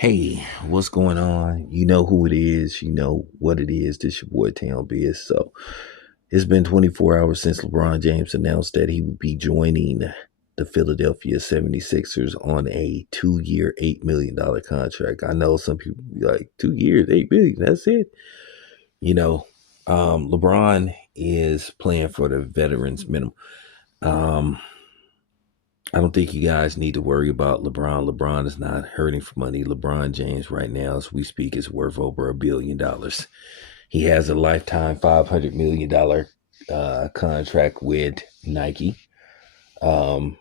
Hey, what's going on? You know who it is. You know what it is. This your boy Town Biz. So it's been 24 hours since LeBron James announced that he would be joining the Philadelphia 76ers on a 2-year, $8 million contract. I know some people be like, 2 years, 8 million, that's it. You know, LeBron is playing for the veterans minimum. Um, I don't think you guys need to worry about LeBron. LeBron is not hurting for money. LeBron James, right now, as we speak, is worth over $1 billion. He has a lifetime $500 million contract with Nike. Um,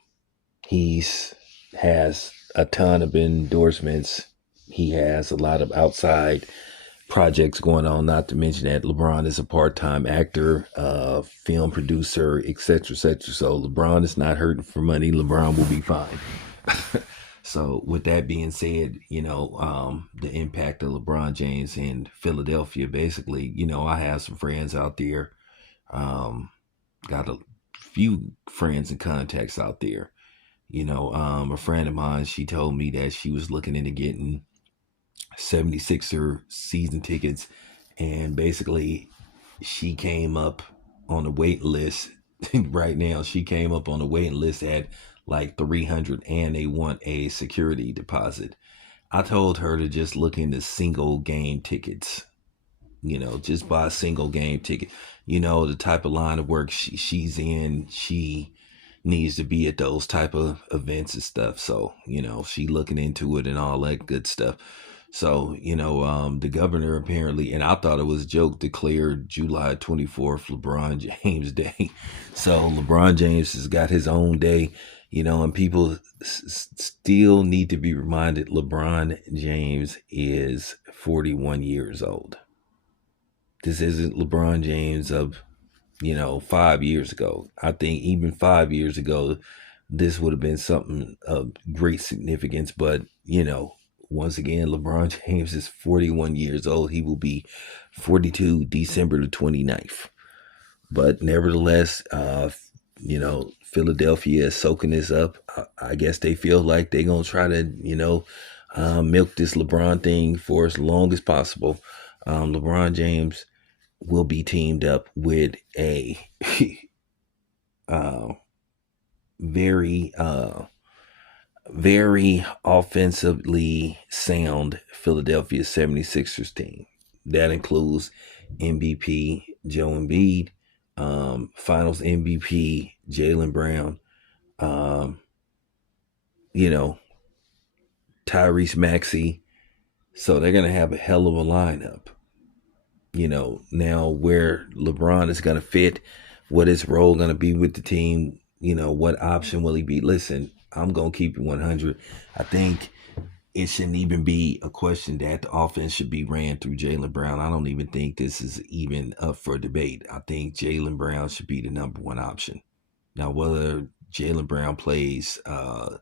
he's has a ton of endorsements. He has a lot of outside projects going on. Not to mention that LeBron is a part-time actor, film producer, etc., etc. So LeBron is not hurting for money. LeBron will be fine. So with that being said, the impact of LeBron James in Philadelphia, basically, I have some friends out there. Um, got a few friends and contacts out there. A friend of mine, she told me that she was looking into getting 76er season tickets, and basically she came up on the wait list. Right now she came up on the waiting list at like 300, and they want a security deposit. I told her to just look into single game tickets. Just buy a single game ticket. The type of line of work she's in, she needs to be at those type of events and stuff. So, she looking into it and all that good stuff. So, the governor apparently, and I thought it was a joke, declared July 24th LeBron James Day. So LeBron James has got his own day, and people still need to be reminded LeBron James is 41 years old. This isn't LeBron James of 5 years ago. I think even 5 years ago, this would have been something of great significance. But, once again, LeBron James is 41 years old. He will be 42 December the 29th. But nevertheless, Philadelphia is soaking this up. I guess they feel like they're going to try to, milk this LeBron thing for as long as possible. LeBron James will be teamed up with a uh, very, very offensively sound Philadelphia 76ers team. That includes MVP Joe Embiid, Finals MVP Jalen Brown, um, you know, Tyrese Maxey. So they're going to have a hell of a lineup. Now where LeBron is going to fit, what his role going to be with the team, what option will he be? Listen, I'm going to keep it 100. I think it shouldn't even be a question that the offense should be ran through Jalen Brown. I don't even think this is even up for debate. I think Jalen Brown should be the number one option. Now, whether Jalen Brown plays the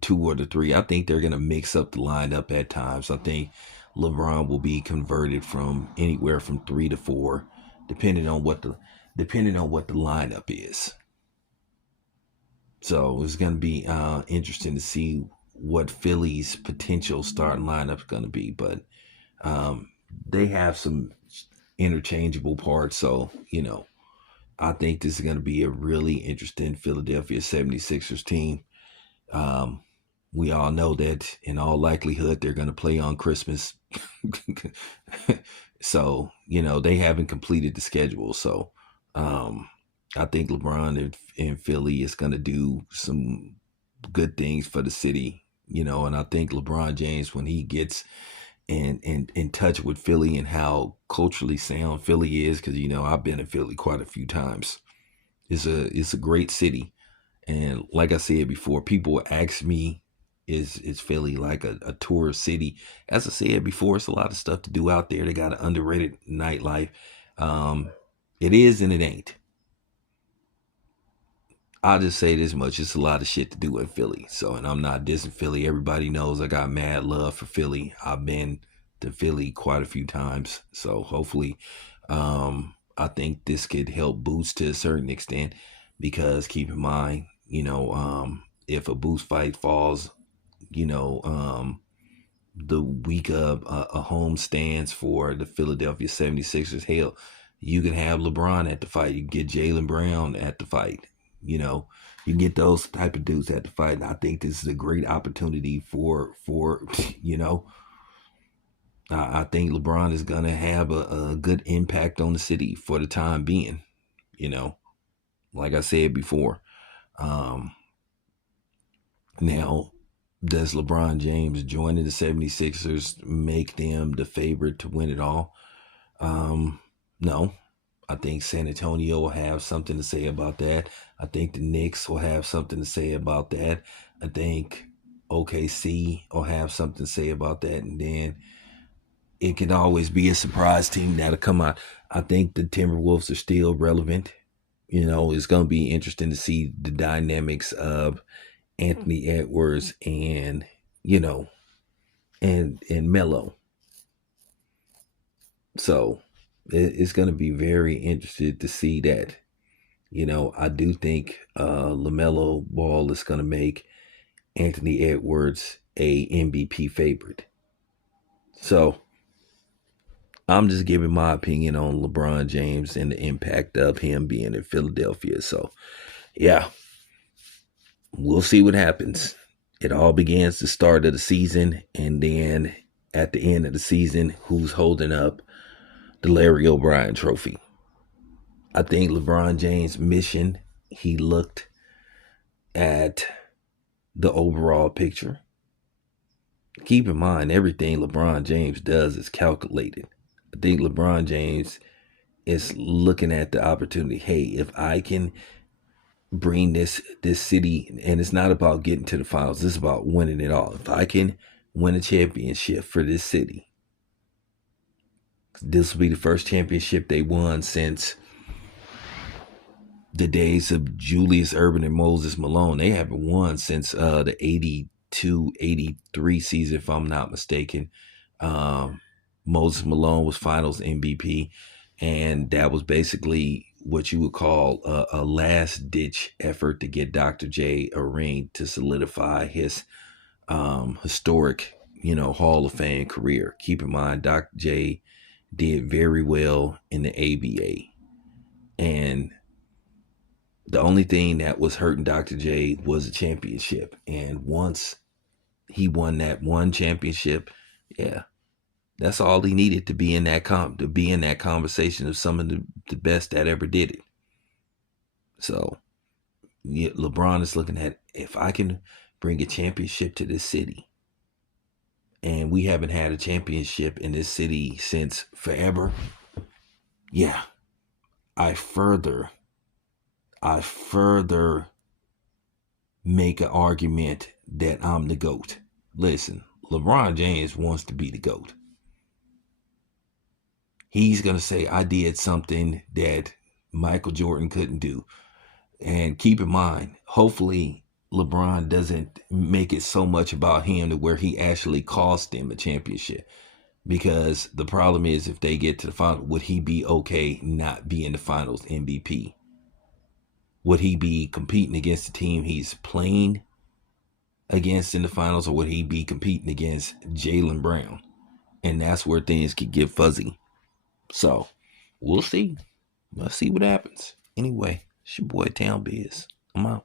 two or the three, I think they're going to mix up the lineup at times. I think LeBron will be converted from anywhere from 3 to 4, depending on what the lineup is. So it's going to be interesting to see what Philly's potential starting lineup is going to be. But um, they have some interchangeable parts. So, I think this is going to be a really interesting Philadelphia 76ers team. Um, we all know that in all likelihood they're going to play on Christmas. So, they haven't completed the schedule. So, um, I think LeBron in Philly is going to do some good things for the city, and I think LeBron James, when he gets in touch with Philly and how culturally sound Philly is, because I've been in Philly quite a few times. It's a great city, and like I said before, people ask me, is Philly like a tourist city? As I said before, it's a lot of stuff to do out there. They got an underrated nightlife. Um, it is and it ain't. I'll just say this much: it's a lot of shit to do in Philly. So, and I'm not dissing Philly. Everybody knows I got mad love for Philly. I've been to Philly quite a few times. So hopefully, I think this could help boost to a certain extent, because keep in mind, if a boost fight falls, you know, um, the week of a home stands for the Philadelphia 76ers. Hell, you can have LeBron at the fight. You can get Jaylen Brown at the fight. You know, you can get those type of dudes at the fight. And I think this is a great opportunity for you know, I think LeBron is going to have a good impact on the city for the time being. You know, like I said before. Um, Now, does LeBron James joining the 76ers make them the favorite to win it all? No. I think San Antonio will have something to say about that. I think the Knicks will have something to say about that. I think OKC will have something to say about that. And then it can always be a surprise team that'll come out. I think the Timberwolves are still relevant. You know, it's going to be interesting to see the dynamics of Anthony Edwards and, you know, and Melo. So it's going to be very interested to see that. You know, I do think LaMelo Ball is going to make Anthony Edwards a MVP favorite. So I'm just giving my opinion on LeBron James and the impact of him being in Philadelphia. So yeah, we'll see what happens. It all begins the start of the season, and then at the end of the season, who's holding up the Larry O'Brien trophy? I think LeBron James' mission, he looked at the overall picture. Keep in mind, everything LeBron James does is calculated. I think LeBron James is looking at the opportunity. Hey, if I can bring this city, and it's not about getting to the finals, this is about winning it all. If I can win a championship for this city, this will be the first championship they won since the days of Julius Erving and Moses Malone. They haven't won since the 82-83 season, if I'm not mistaken. Moses Malone was finals MVP, and that was basically what you would call a last-ditch effort to get Dr. J a ring to solidify his historic, you know, Hall of Fame career. Keep in mind, Dr. J did very well in the ABA, and the only thing that was hurting Dr. J was a championship. And once he won that one championship, yeah, that's all he needed to be in that to be in that conversation of some of the best that ever did it. So yeah, LeBron is looking at, if I can bring a championship to this city, and we haven't had a championship in this city since forever, yeah, I further make an argument that I'm the GOAT. Listen, LeBron James wants to be the GOAT. He's going to say, I did something that Michael Jordan couldn't do. And keep in mind, hopefully LeBron doesn't make it so much about him to where he actually cost them a championship. Because the problem is, if they get to the final, would he be okay not being the finals MVP? Would he be competing against the team he's playing against in the finals, or would he be competing against Jaylen Brown? And that's where things could get fuzzy. So we'll see. Let's see what happens. Anyway, it's your boy Town Biz. I'm out.